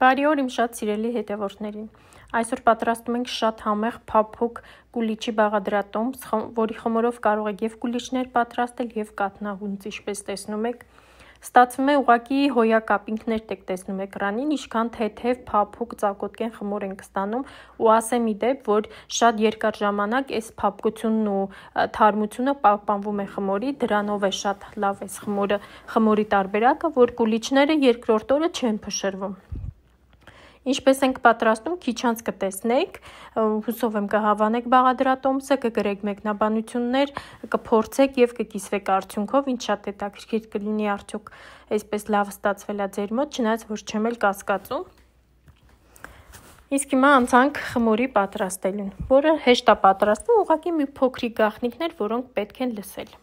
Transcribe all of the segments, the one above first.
Բարի օր իմ շատ սիրելի հետևորդներին։ Այսօր պատրաստում ենք շատ համեղ փափուկ կուլիչի բաղադրատոմս, որի խմորով կարող եք եւ կուլիչներ պատրաստել եւ կաթնաղունց, ինչպես տեսնում եք։ Ստացվում է ուղղակի հոյակապինքներ տեք տեսնում էկրանին, ինչքան թեթև փափուկ ծակոտկեն խմոր ենք ստանում, ու ասեմ ի դեպ, որ շատ երկար ժամանակ այս փափկությունն ու թարմությունը պահպանվում է խմորի, դրանով է շատ լավ այս խմորի տարբերակը, որ կուլիչները երկրորդ օրը չեն փշրվում։ Ինչպես ենք պատրաստում, քիչ անց կտեսնեք, հուսով եմ կհավանեք բաղադրատոմսը, կգրեք մեկնաբանություններ, կփորձեք եւ կկիսվեք արդյունքով, ինչ շատ հետաքրքիր կլինի արդյոք այսպես լավ ստացվել է ձեր մոտ, չնայած որ չեմ էլ կասկածում։ Իսկ հիմա անցանք խմորի պատրաստելուն, որը հեշտ է պատրաստվում, ուղղակի մի փոքրիկ գաղտնիքներ, որոնք պետք են լսել։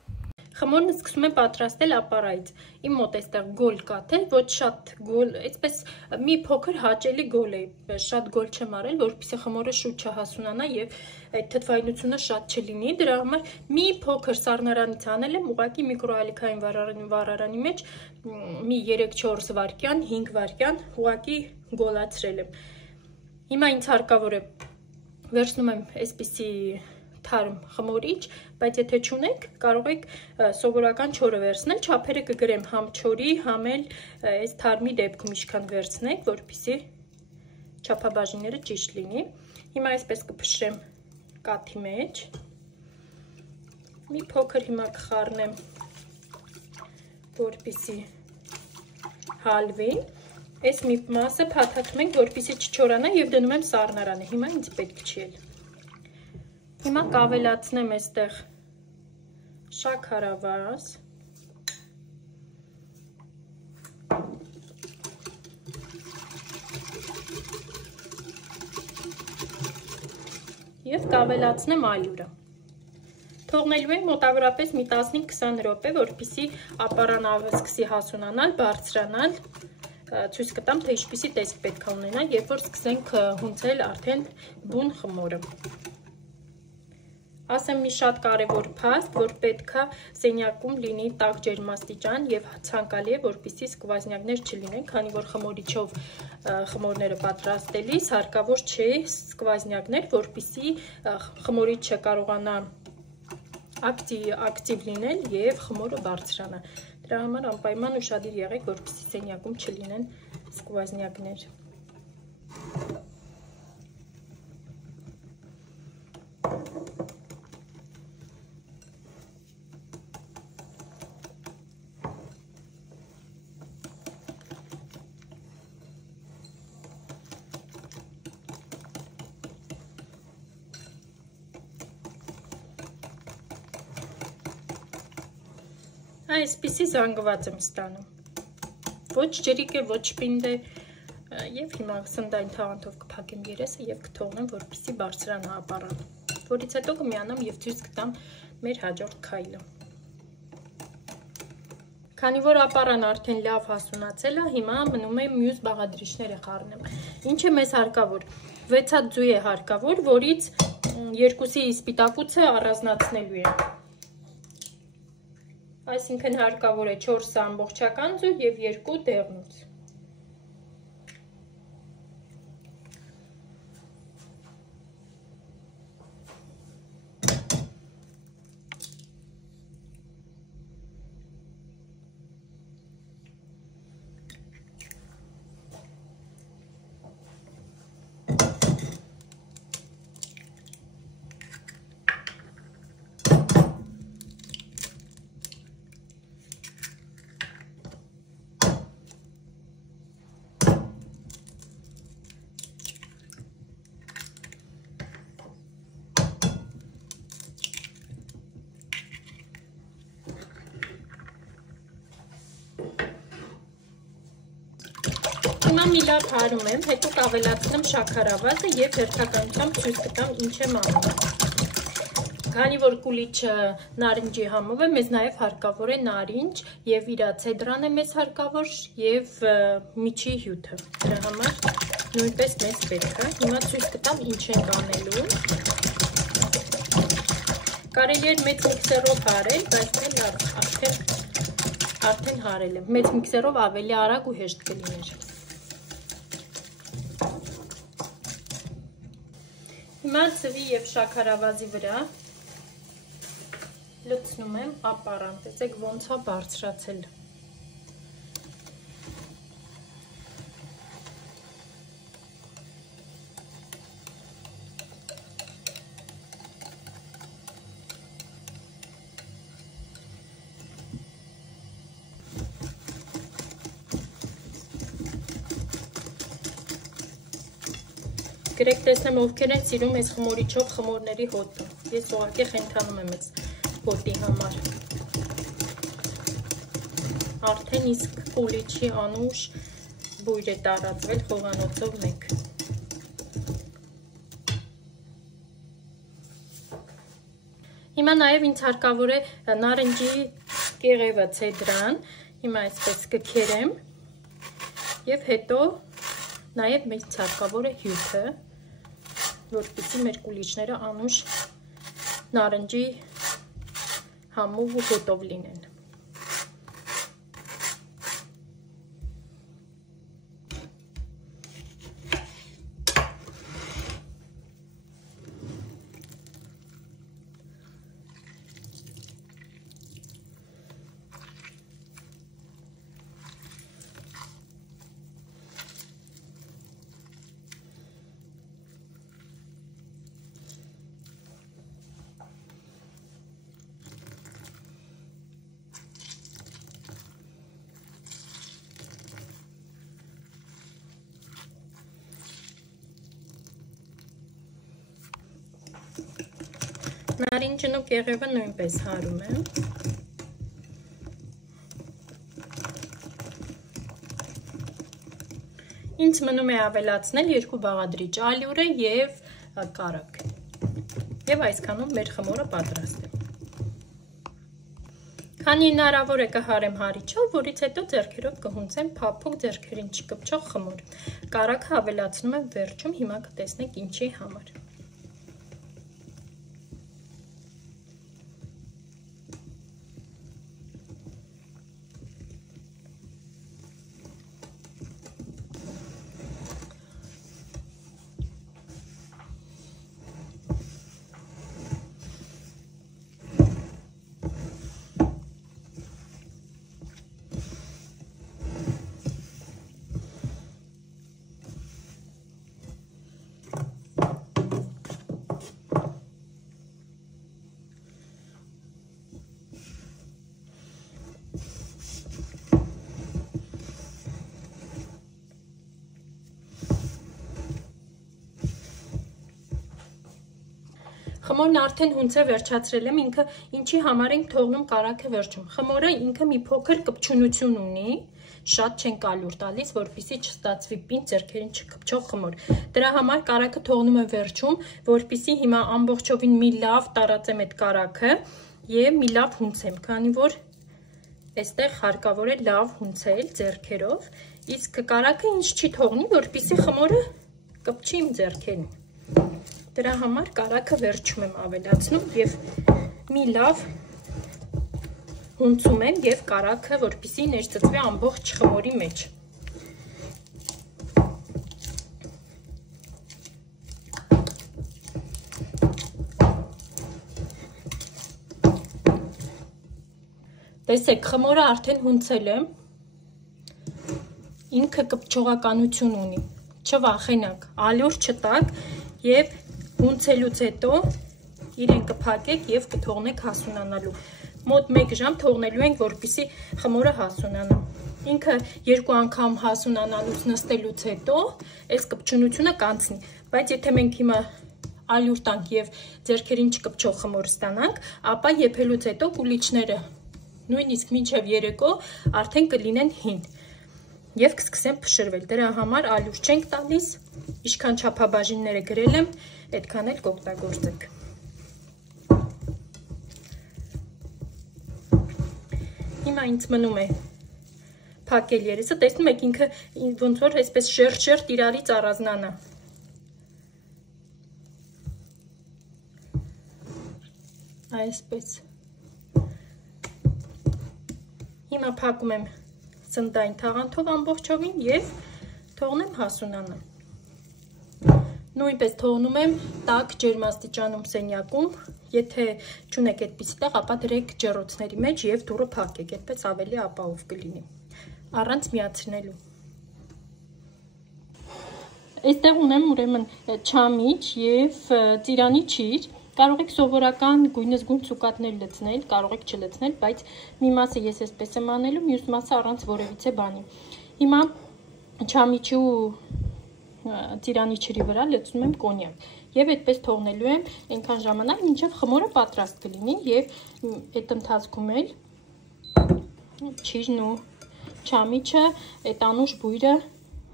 Խմորն սկսում եմ պատրաստել ապարայից։ Իմ մոտ այստեղ գոլ կա, թե ոչ շատ գոլ, այսպես մի փոքր հաճելի գոլ է, շատ գոլ չեմ արել, որպեսզի խմորը շուտ չհասունանա եւ այդ թթվայնությունը շատ չլինի։ Դրա համար մի փոքր սառնարանից անել եմ, ուղղակի միկրոալիքային վառարանի մեջ մի 3-4 վայրկյան, 5 վայրկյան ուղղակի գոլացրել եմ։ Հիմա ինձ հարկավոր է վերցնում եմ այսպիսի թարմ խմորիչ, բայց եթե չունեք, կարող եք սովորական չորը վերցնել, չափերը կգրեմ համ չորի, համ էլ այս թարմի դեպքում ինչքան վերցնեք, որպեսզի չափաբաժինները ճիշտ լինի։ Հիմա այսպես կփշրեմ կաթի մեջ։ Մի փոքր հիմա կխառնեմ, որպեսզի հալվի։ Այս մի մասը փաթաթում ենք, որպեսզի չչորանա եւ դնում եմ սառնարանը։ Հիմա ինձ պետք չի էլ։ Հիմա կավելացնեմ այստեղ շաքարավազ եւ կավելացնեմ ալյուրը։ Թողնելու ենք մոտավորապես մի 15-20 րոպե, որպեսզի ապարանը սկսի հասունանալ, բարձրանալ, ցույց կտամ, թե ինչպիսի տեսք պետք է ունենա, երբ որ սկսենք հունցել արդեն բուն խմորը։ Ասեմ մի շատ կարևոր փաստ, որ պետքա սենյակում լինի տաք ջերմաստիճան եւ ցանկալի է, որպեսզի սկվազնյակներ չլինեն, քանի որ խմորիչով խմորները պատրաստելիս հարկավոր չէ սկվազնյակներ, որպեսզի խմորիչը կարողանա ակտիվ լինել եւ խմորը բարձրանա։ Դրա համար անպայման ուշադիր եղեք, որպեսզի սենյակում չլինեն սկվազնյակներ։ Այսպիսի զանգված եմ ստանում։ Ոչ ջրիկ է, ոչ պինդ է, եւ հիմա սնդային թաղանթով կփակեմ երեսը եւ կթողնեմ, որպեսզի բարձրանա ապարանը, որից հետո կմիանամ եւ ցույց կտամ մեր հաջորդ քայլը։ Քանի որ ապարան արդեն լավ հասունացել է, հիմա մնում է մյուս բաղադրիչները խառնեմ։ Ինչ է մեզ հարկավոր։ 6 հատ ձու է հարկավոր, որից 2-ի սպիտակուցը առանձնացնելու է։ Այսինքն հարկավոր է 4 ամբողջական ձու եւ 2 դեղնուց։ Հիմա մի լավ հարում եմ, հետո կավելացնեմ շաքարավազը եւ հերթականությամբ ցույց կտամ ինչ եմ անում։ Քանի որ կուլիչը նարինջի համով է, մեզ նաեւ հարկավոր է նարինջ եւ իր ցեդրան է մեզ հարկավոր եւ միջի հյութը։ Դրա համար նույնպես մեզ պետք է։ Հիմա ցույց կտամ ինչ ենք անելու։ Կարելի է մեծ միքսերով հարել, բայց էլ արդեն հարել եմ։ Մեծ միքսերով ավելի արագ ու հեշտ կլիներ։ Հիմա ձվի և շաքարավազի վրա լցնում եմ ապարան, տեսեք ոնց է բարձրացել։ Գրեք տեսնեմ ովքեր են սիրում այս խմորիչով խմորների հոտը։ Ես ուղղակի խենթանում եմ այս հոտի համար։ Արդեն իսկ կուլիչի անուշ բույր է տարածվել խոհանոցով մեկ։ Հիմա նաև ինձ հարկավոր է նարնջի կեղևը ցեդրան։ Հիմա այսպես կքերեմ եւ հետո նաև մեծ հարկավոր է հյութը, որպեսզի մեր կուլիչները անուշ նարնջի համով ու հոտով լինեն։ Նարինջն ու կեղևը նույնպես հարում եմ։ Ինձ մնում է ավելացնել 2 բաղադրիչ ալյուրը և կարակ։ Եվ այսքանում մեր խմորը պատրաստ է։ Քանի հնարավոր է կհարեմ հարիչով, որից հետո ձեռքերով կհունցեմ փափուկ ձեռքերին չկպչող խմոր։ Կարակը ավելացնում եմ վերջում, հիմա կտեսնեք ինչի համար։ Խմորն արդեն հունց է վերջացրել եմ, ինքը ինչի համար ենք թողնում կարակը վերջում։ Խմորը ինքը մի փոքր կպչունություն ունի, շատ չենք ալյուր տալիս, որպեսզի չստացվի պինդ ձեռքերին չկպչող խմոր։ Դրա համար կարակը թողնում եմ վերջում, որպեսզի հիմա ամբողջովին մի լավ տարածեմ այդ կարակը եւ մի լավ հունցեմ, քանի որ այստեղ հարկավոր է լավ հունցել ձեռքերով, իսկ կարակը ինձ չի թողնի, որպեսզի խմորը կպչի իմ ձեռքերին։ Դրա համար կարակը վերջում եմ ավելացնում և մի լավ հունցում եմ և կարակը, որպեսզի ներծծվի ամբողջ խմորի մեջ։ Տեսեք, խմորը արդեն հունցել եմ, ինքը կպչողականություն ունի, չվախենաք, ալյուր չտաք և հունցելուց հետո իրեն կփակեք և կթողնեք հասունանալու։ Մոտ 1 ժամ թողնելու ենք, որպեսզի խմորը հասունանա։ Ինքը 2 անգամ հասունանալուց նստելուց հետո այս կպչունությունը կանցնի, բայց եթե մենք հիմա ալյուր տանք և ձեռքերին չկպչող խմոր ստանանք, ապա եփելուց հետո կուլիչները նույնիսկ մինչև երեկո արդեն կլինեն հին և կսկսեն փշրվել։ Դրա համար ալյուր չենք տալիս, ինչքան չափաբաժինները գրել եմ, այդքան էլ կօգտագործեք։ Հիմա ինձ մնում է փակել երեսը, տեսնում եք ինքը ոնց որ այսպես շերտ իրարից առանձնանա։ Այսպես։ Հիմա փակում եմ սնդային թաղանթով ամբողջովին և թողնեմ հասունանա։ Նույնպես թողնում եմ տաք ջերմաստիճանում սենյակում, եթե չունեք այդպիսի տեղ, ապա դրեք ջեռոցների մեջ եւ դուռը փակեք, այդպես ավելի ապահով կլինի, առանց միացնելու։ Այստեղ ունեմ ուրեմն չամիչ եւ ծիրանի ճիր, կարող եք սովորական գույնզգույն ցուկատներ լցնել, կարող եք չլցնել, բայց մի մասը ես այսպես եմ անելու, մյուս մասը առանց որևիցե բանի։ Հիմա չամիչի ու ծիրանի ճրի վրա լցնում եմ կոնյակ եւ այդպես թողնելու եմ այնքան ժամանակ, մինչեւ խմորը պատրաստ կլինի եւ այդ ընթացքում էլ ճիրն ու չամիչը, այդ անուշ բույրը,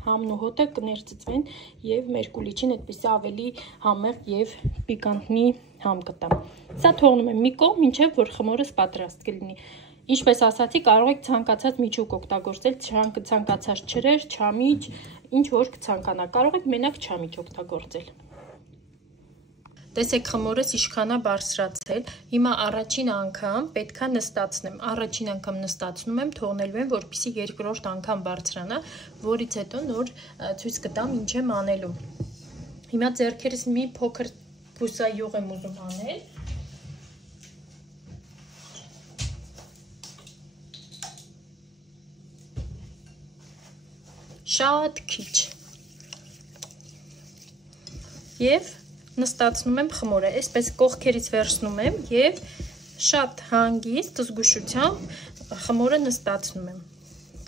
համն ու հոտը կներծծվեն եւ մեր կուլիչին այդպես ավելի համեղ եւ պիկանտնի համ կտա։ Սա թողնում եմ մի կողմ, մինչեւ որ խմորս պատրաստ կլինի։ Ինչպես ասացի, կարող եք ցանկացած միջուկ օգտագործել, ցանկացած ջրեր, չամիչ, ինչ որ կցանկանա, կարող եք մենակ չամիչ օգտագործել։ Տեսեք, խմորս իշխանա բարձրացել, հիմա առաջին անգամ պետքա նստացնեմ, առաջին անգամ նստացնում եմ, թողնելու եմ, որպեսզի երկրորդ անգամ բարձրանա, որից հետո նոր ցույց կտամ ինչ եմ անելու։ Հիմա ձեռքերս մի փոքր բուսայուղ եմ ուզում անել։ Շատ քիչ եւ նստացնում եմ խմորը, այսպես կողքերից վերցնում եմ եւ շատ հանգիստ զգուշությամբ խմորը նստացնում եմ,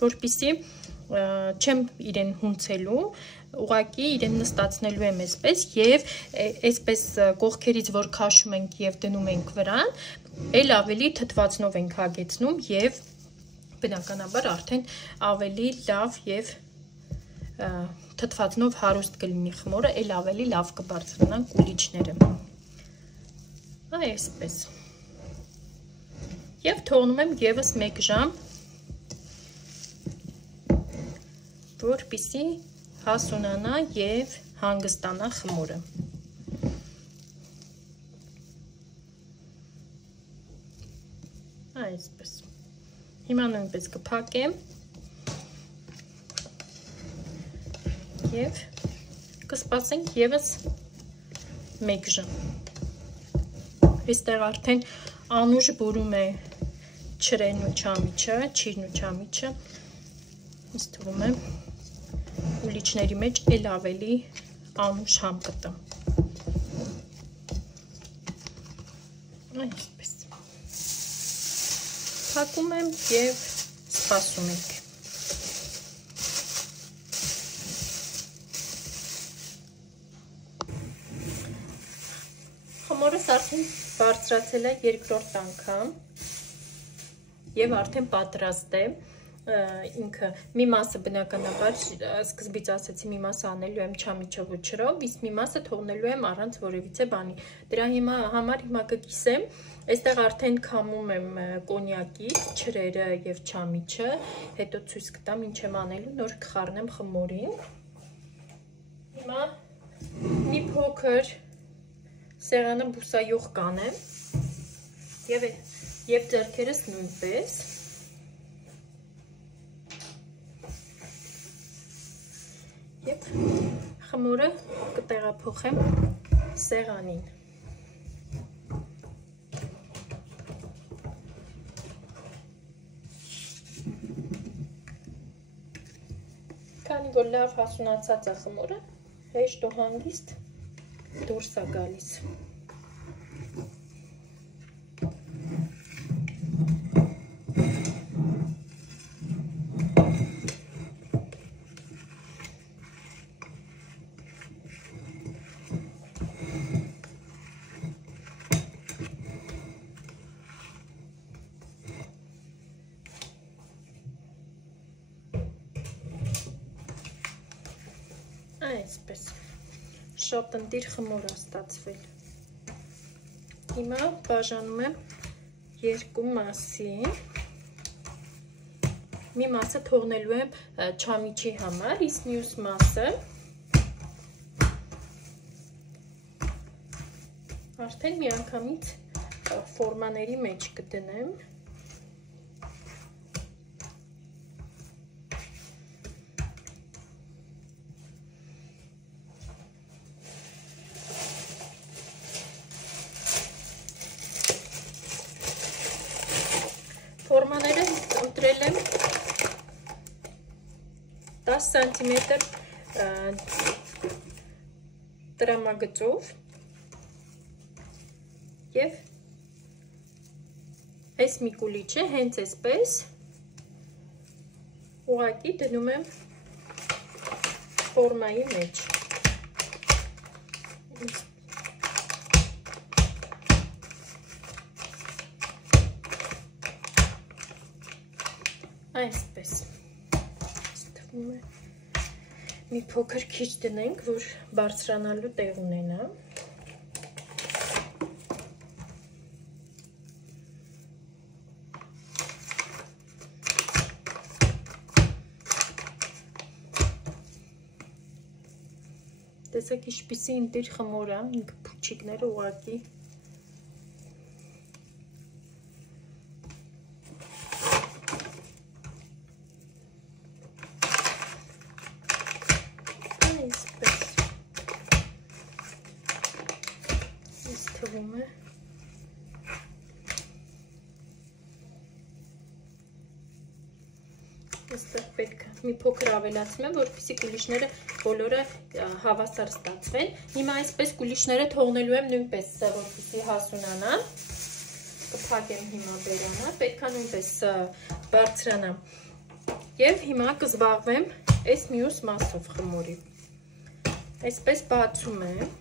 որպեսզի չեմ իրեն հունցելու, ուղղակի իրեն նստացնելու եմ այսպես եւ այսպես կողքերից որ քաշում ենք եւ դնում ենք վրան, էլ ավելի թթվածնով ենք հագեցնում եւ բնականաբար արդեն ավելի լավ եւ թթվածնով հարուստ կլինի խմորը, էլ ավելի լավ կբարձրանան կուլիչները։ Այսպես։ Եվ թողնում եմ եւս 1 ժամ, որպեսզի հասունանա եւ հանգստանա խմորը։ Այսպես։ Հիմա նույնպես կփակեմ եւ կսպասենք եւս 1 ժամ։ Այստեղ արդեն անուշ բուրում է չրեն ու չամիչը, ճիրն ու չամիչը։ Ինձ թվում է կուլիչների մեջ էլ ավելի անուշ համ կտա։ Այսպես։ Փակում եմ եւ սպասում ենք։ Խմորս արդեն բարձրացել է երկրորդ անգամ եւ արդեն պատրաստ է, ինքը մի մասը բնականաբար սկզբից ասացի մի մասը անելու եմ չամիչով ու ջրով, իսկ մի մասը թողնելու եմ առանց որևիցե բանի։ Դրա համար հիմա կկիսեմ, այստեղ արդեն քամում եմ կոնյակից ջրերը եւ չամիչը, հետո ցույց կտամ ինչ եմ անելու, նոր կխառնեմ խմորին։ Հիմա մի փոքր սեղանը բուսայուղ կանեմ եւ ձեռքերս նույնպես եւ խմորը կտեղափոխեմ սեղանին։ Քանի որ լավ հասունացած է խմորը, հեշտ ու հանգիստ դուրս է գալիս։ Այսպես։ Շատ ընտիր խմոր է ստացվել։ Հիմա բաժանում եմ 2 մասի։ Մի մասը թողնելու եմ չամիչի համար, իսկ մյուս մասը արդեն միանգամից ֆորմաների մեջ կդնեմ։ սանտիմետր տրամագծով և այս մի կուլիչը հենց այսպես ուղղակի դնում եմ ֆորմայի մեջ։ Այսպես։ Մի փոքր քիչ դնենք, որ բարձրանալու տեղ ունենա։ Տեսեք ինչպիսի ընտիր խմոր է, ինքը փուչիկները ուղղակի թվում է։ Այստեղ պետք է մի փոքր ավելացնեմ, որպեսզի կուլիչները բոլորը հավասար ստացվեն։ Հիմա այսպես կուլիչները թողնելու եմ նույնպես, որպեսզի հասունանան։ Կփակեմ հիմա բերանը, պետք է նույնպես բարձրանամ։ Եվ հիմա կզբաղվեմ այս մյուս մասով խմորի։ Այսպես բացում եմ։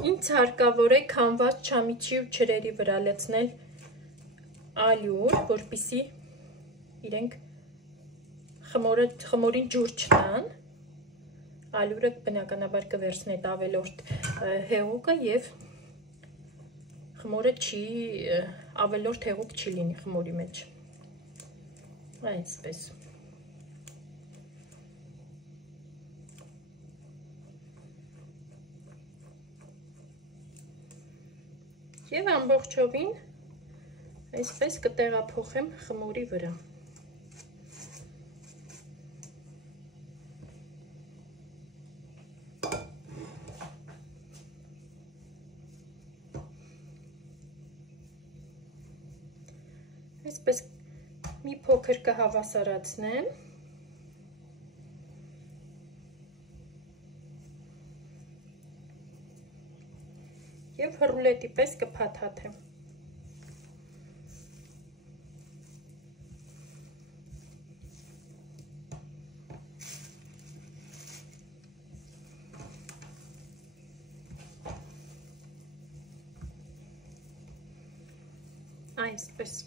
Ինձ հարկավոր է քամված չամիչի ու ջրերի վրա լցնել ալյուր, որպեսզի իրենք խմորին ջուր չտան։ Ալյուրը բնականաբար կվերցնի այդ ավելորդ հեղուկը և խմորը ավելորդ հեղուկ չի լինի խմորի մեջ։ Այսպես։ Եվ ամբողջովին այսպես կտեղափոխեմ խմորի վրա։ Այսպես մի փոքր կհավասարացնեմ։ Եվ հռուլետի պես կփաթաթեմ։ Այսպես։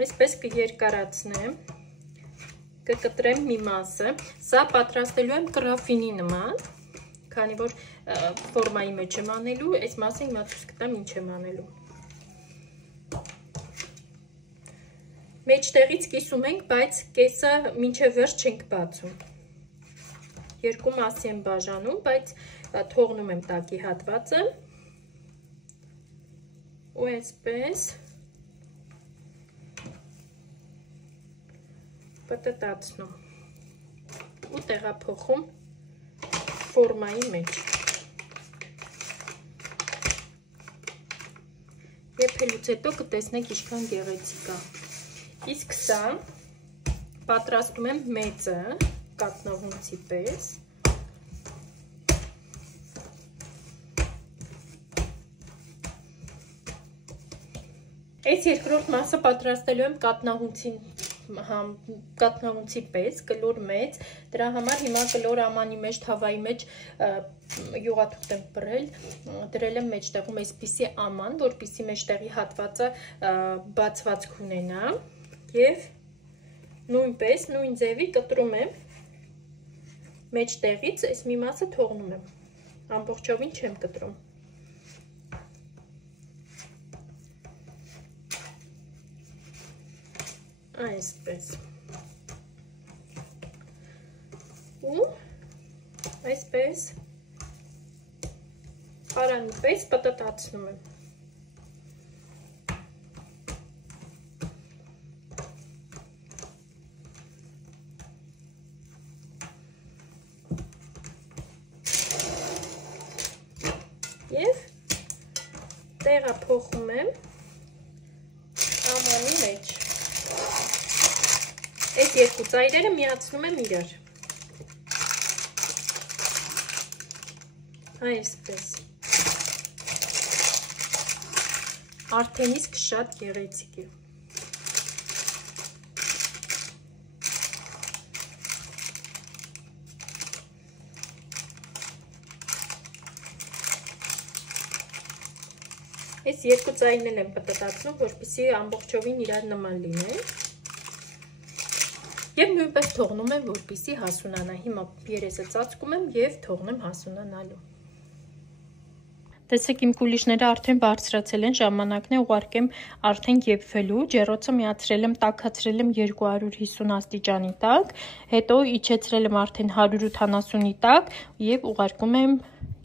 Այսպես կերկարացնեմ, կկտրեմ մի մասը, սա պատրաստելու եմ կրաֆինի նման, քանի որ ֆորմայի մեջ եմ անելու, այս մասը հիմա ցույց կտամ ինչ եմ անելու։ Մեջտեղից կիսում ենք, բայց կեսը մինչև վերջ չենք բացում։ Երկու մասի եմ բաժանում, բայց թողնում եմ տակի հատվածը, ու այսպես պտտացնում ու տեղափոխում ֆորմայի մեջ։ Եփելուց հետո կտեսնեք ինչքան գեղեցիկ է։ Իսկ սա պատրաստում եմ մեծը, կատնավունցի պես։ Այս երկրորդ մասը պատրաստելու եմ կատնահունցին կաթնաղունցի պես, կլոր մեծ, դրա համար հիմա կլոր ամանի մեջ, թավայի մեջ յուղաթուղթ եմ բռել, դրել եմ մեջտեղում այսպիսի աման, որպիսի մեջտեղի հատվածը բացվածք ունենա և նույնպես, նույն ձևի կտրում եմ մեջտեղից, այս մի մասը թողնում եմ, ամբողջովին չեմ կտրում։ Այսպես ու այսպես պարանի պես պտտացնում եմ։ Եվ տեղափոխում եմ ամանի մեջ։ Այս երկու ծայրերը միացնում եմ իրար։ Այսպես։ Արդեն իսկ շատ գեղեցիկ է։ Այս երկու ծայրն եմ պտտացնում, որպեսզի ամբողջովին իրար նման լինեն։ Եվ նույնպես թողնում եմ, որպեսզի հասունանա։ Հիմա երեսը ծածկում եմ և թողնեմ հասունանալու։ Տեսեք, իմ կուլիչները արդեն բարձրացել են, ժամանակն է ուղարկեմ արդեն եփվելու։ Ջեռոցը միացրել եմ, տաքացրել եմ 250 աստիճանի տակ, հետո իջեցրել եմ արդեն 180-ի տակ և ուղարկում եմ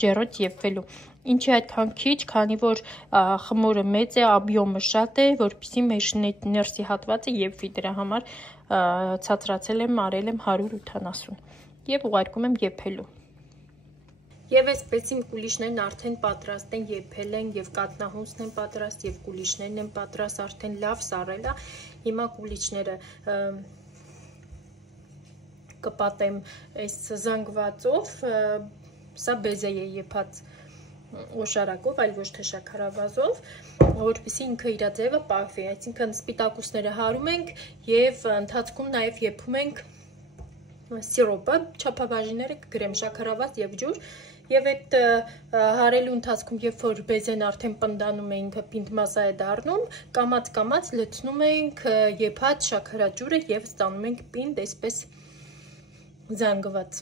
ջեռոց եփվելու։ Ինչի այդքան քիչ, քանի որ խմորը մեծ է, աբյոմը շատ է, որպեսզի մեջ ներսի հատվածը եփվի, դրա համար ցածրացել եմ, արել եմ 180 և ուղարկում եմ եփելու։ Եվ այսպես իմ կուլիչներն արդեն պատրաստ են, եփել են, և կաթնահունցն են պատրաստ, և կուլիչներն են պատրաստ, արդեն լավ սառել է։ Հիմա կուլիչները կպատեմ այս զանգվածով, սա բեզե է եփած օշարակով, այլ ոչ թե շաքարավազով, որպեսզի ինքը իր ձևը պահվի, այսինքն սպիտակուցները հարում ենք և ընթացքում նաև եփում ենք սիրոպը, չափաբաժինները կգրեմ շաքարավազ և ջուր, և այդ հարելու ընթացքում, երբ որ բեզեն արդեն պնդանում է, ինքը պինդ մասա է դառնում, կամաց լցնում ենք եփած շաքարաջուրը և ստանում ենք պինդ, այսպես զանգված։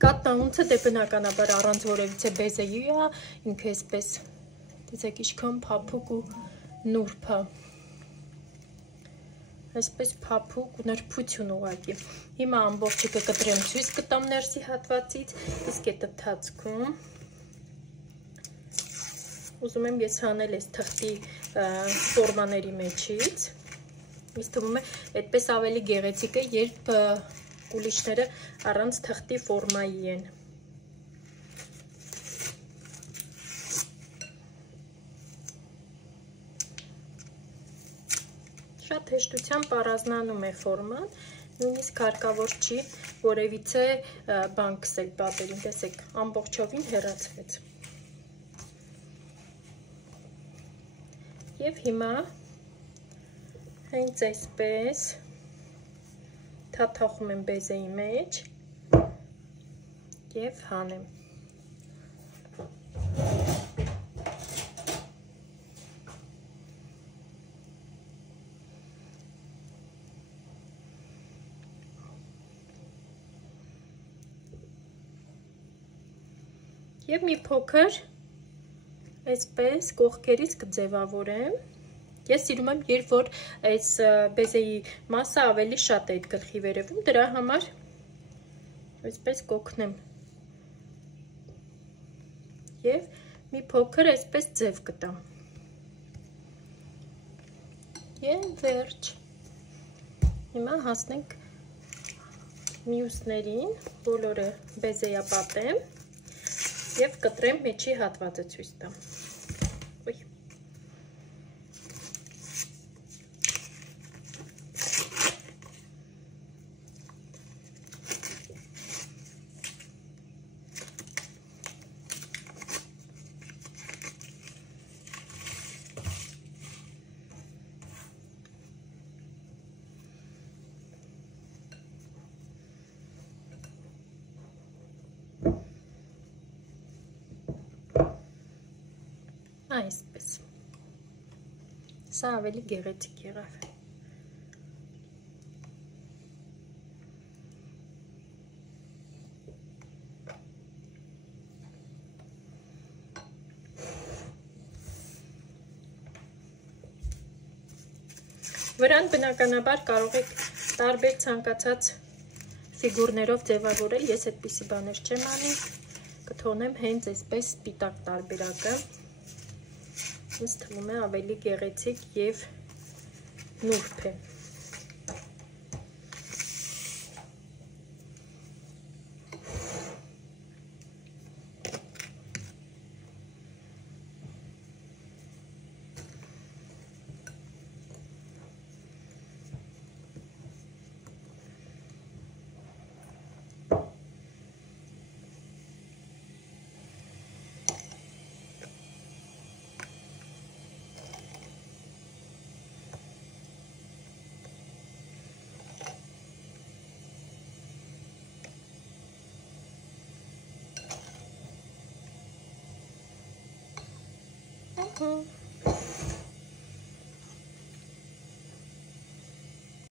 Կաթնահունցը դե բնականաբար առանց որևիցե բեզեի է, ինքը այսպես, տեսեք ինչքան փափուկ ու նուրբ է, այսպես փափուկ ու նրբություն ուղղակի։ Հիմա ամբողջը կկտրեմ ցույց կտամ ներսի հատվածից, իսկ այդ ընթացքում ուզում եմ ես հանել այս թղթի ֆորմաների մեջից, ինձ թվում է այդպես ավելի գեղեցիկ է, երբ կուլիչները առանց թղթի ֆորմայի են։ Շատ հեշտությամբ առանձնանում է ֆորման, նույնիսկ հարկավոր չի որևիցե բան քսել պատերին, տեսեք, ամբողջովին հեռացվեց։ Եվ հիմա հենց այսպես թաթախում եմ բեզեի մեջ և հանեմ։ Եվ մի փոքր այսպես կողքերից կձևավորեմ։ Ես սիրում եմ, երբ որ այս բեզեի մասը ավելի շատ է այդ գլխի վերևում, դրա համար այսպես կօգնեմ և մի փոքր այսպես ձև կտամ։ Եվ վերջ։ Հիմա հասնենք մյուսներին, բոլորը բեզեյապատեմ և կտրեմ մեջի հատվածը ցույց տամ։ Այսպես։ Սա ավելի գեղեցիկ եղավ։ Վրան բնականաբար կարող եք տարբեր ցանկացած ֆիգուրներով ձևավորել, ես այդպիսի բաներ չեմ անի, կթողնեմ հենց այսպես սպիտակ տարբերակը, ինձ թվում է ավելի գեղեցիկ և նուրբ է։